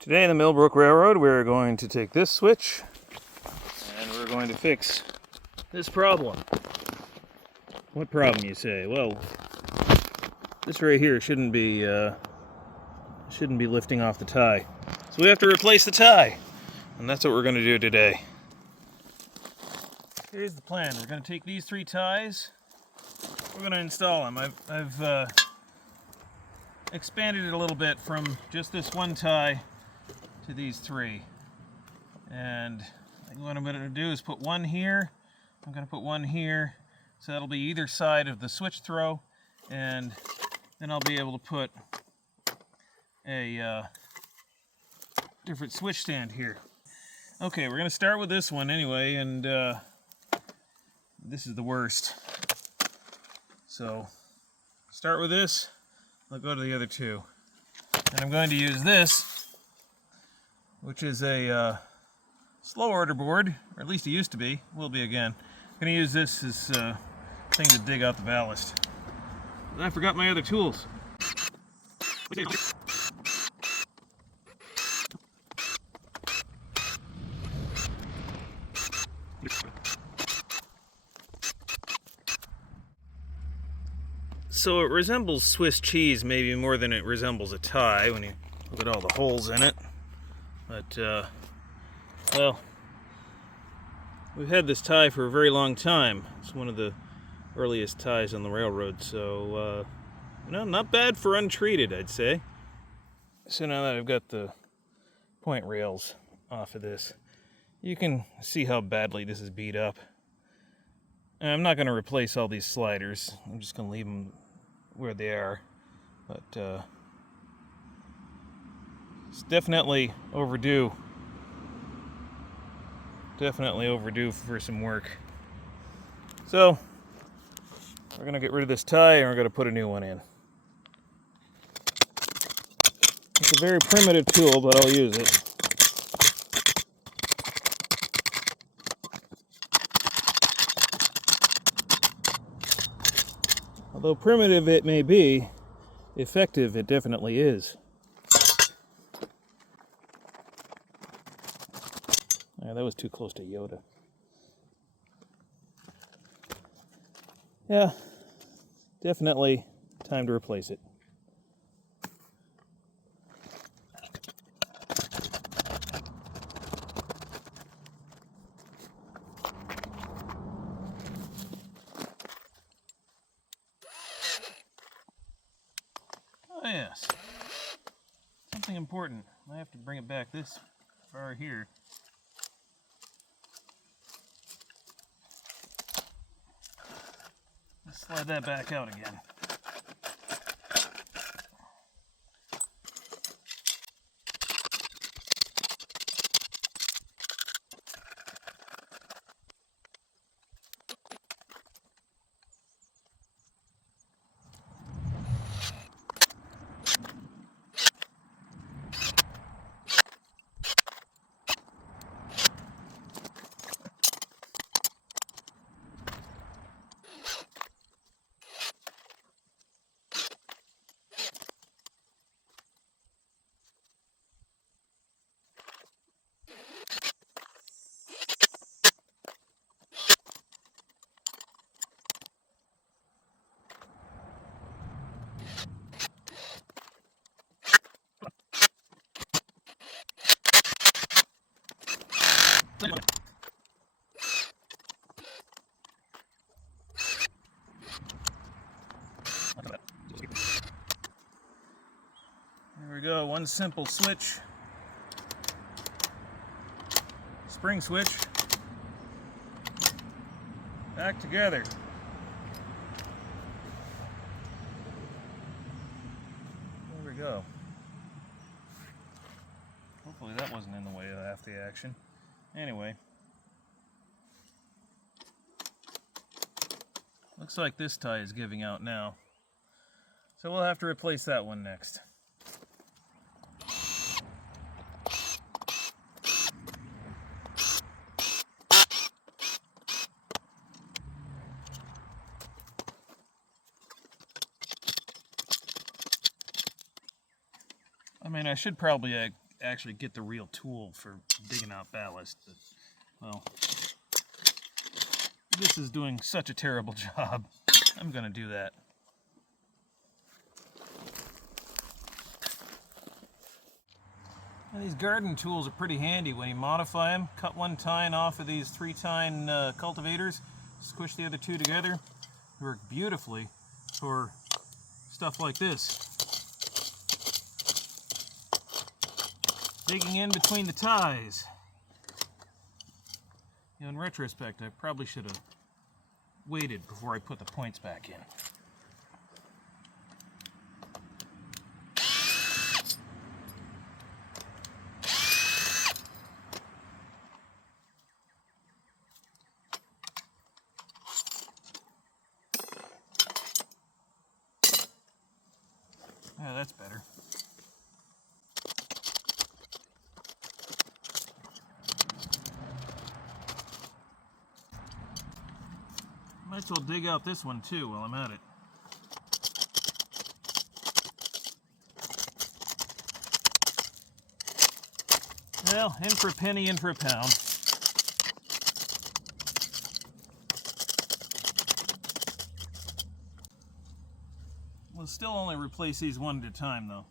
Today in the Mill Brook Railroad, we're going to take this switch and we're going to fix this problem. What problem, you say? Well, this right here shouldn't be lifting off the tie. So we have to replace the tie, and that's what we're going to do today. Here's the plan. We're going to take these three ties. We're going to install them. I've expanded it a little bit from just this one tie to these three. And what I'm going to do is put one here. I'm going to put one here. So that'll be either side of the switch throw. And then I'll be able to put a different switch stand here. Okay, we're going to start with this one anyway. And this is the worst. So start with this. I'll go to the other two. And I'm going to use this, which is a slow order board, or at least it used to be, will be again. I'm going to use this as a thing to dig out the ballast. And I forgot my other tools. So it resembles Swiss cheese maybe more than it resembles a tie when you look at all the holes in it. But, well, we've had this tie for a very long time. It's one of the earliest ties on the railroad, so, not bad for untreated, I'd say. So now that I've got the point rails off of this, you can see how badly this is beat up. And I'm not going to replace all these sliders. I'm just going to leave them where they are. But it's definitely overdue. Definitely overdue for some work. So we're going to get rid of this tie and we're going to put a new one in. It's a very primitive tool, but I'll use it. Although primitive it may be, effective it definitely is. Yeah, that was too close to Yoda. Yeah, definitely time to replace it. Oh yes, something important. I have to bring it back this far here. Let's slide that back out again. There we go, one simple switch. Spring switch. Back together. There we go. Hopefully that wasn't in the way of half the action. Anyway. Looks like this tie is giving out now. So we'll have to replace that one next. I mean, I should probably actually get the real tool for digging out ballast. But, well, this is doing such a terrible job. I'm going to do that. Now, these garden tools are pretty handy when you modify them. Cut one tine off of these 3-tine cultivators, squish the other two together. They work beautifully for stuff like this. Digging in between the ties. You know, in retrospect, I probably should have waited before I put the points back in. Yeah, that's better. Might as well dig out this one too while I'm at it. Well, in for a penny, in for a pound. We'll still only replace these one at a time though.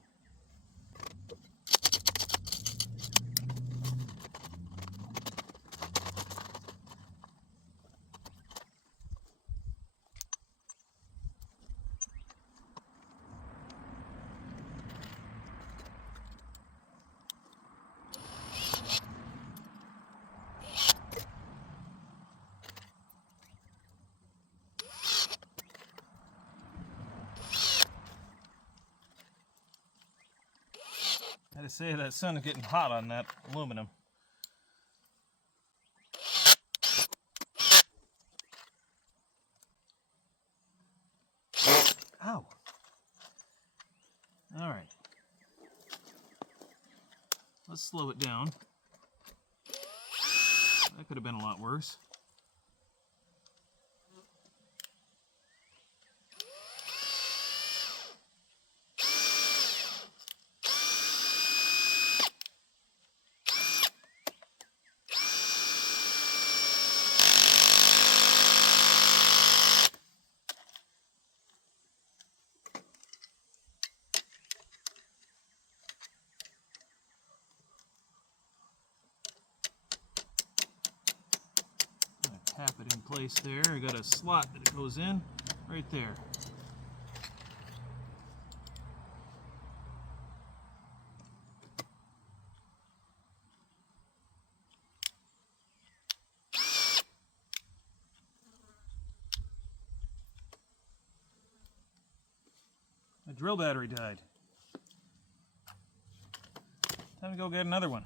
I had to say that sun is getting hot on that aluminum. Ow. All right. Let's slow it down. That could have been a lot worse. Tap it in place there. I got a slot that it goes in right there. My drill battery died. Time to go get another one.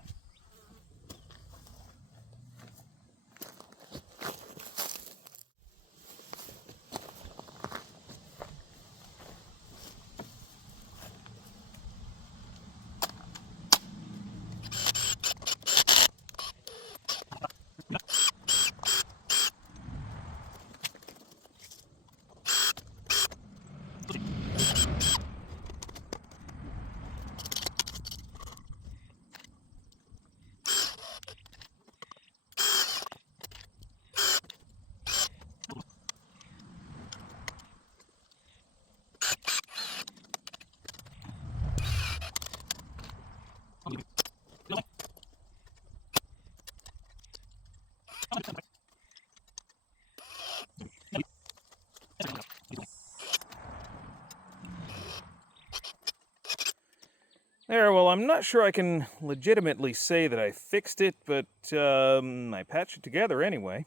There, well, I'm not sure I can legitimately say that I fixed it, but I patched it together anyway.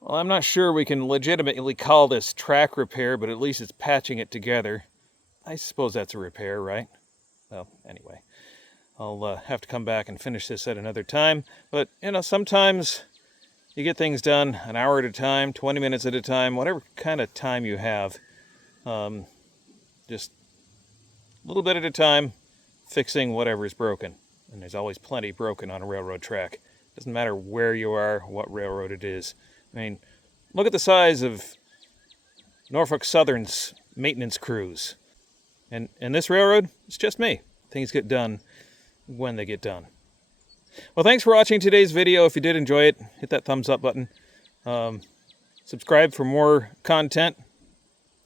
Well, I'm not sure we can legitimately call this track repair, but at least it's patching it together. I suppose that's a repair, right? Well, anyway, I'll have to come back and finish this at another time. But, you know, sometimes you get things done an hour at a time, 20 minutes at a time, whatever kind of time you have. Just a little bit at a time, fixing whatever is broken. And there's always plenty broken on a railroad track. Doesn't matter where you are, what railroad it is. I mean, look at the size of Norfolk Southern's maintenance crews. And this railroad, it's just me. Things get done when they get done. Well, thanks for watching today's video. If you did enjoy it, hit that thumbs up button. Subscribe for more content.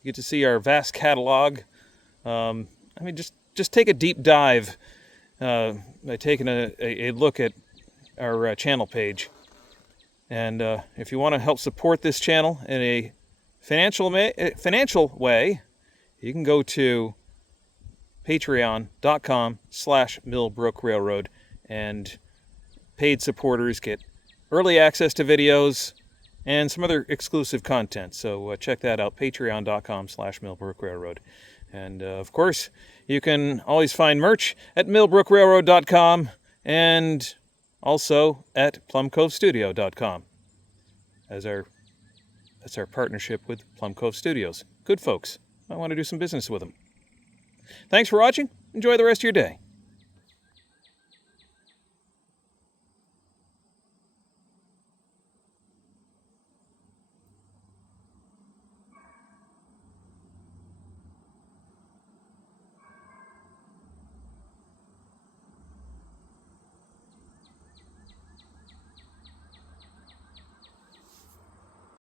You get to see our vast catalog. Just take a deep dive by taking a look at our channel page. And if you want to help support this channel in a financial way, you can go to patreon.com/Mill Brook Railroad, and paid supporters get early access to videos and some other exclusive content. So check that out, patreon.com/Mill Brook Railroad. And of course, you can always find merch at millbrookrailroad.com and also at plumcovestudio.com. That's our partnership with Plum Cove Studios. Good folks. I want to do some business with them. Thanks for watching. Enjoy the rest of your day.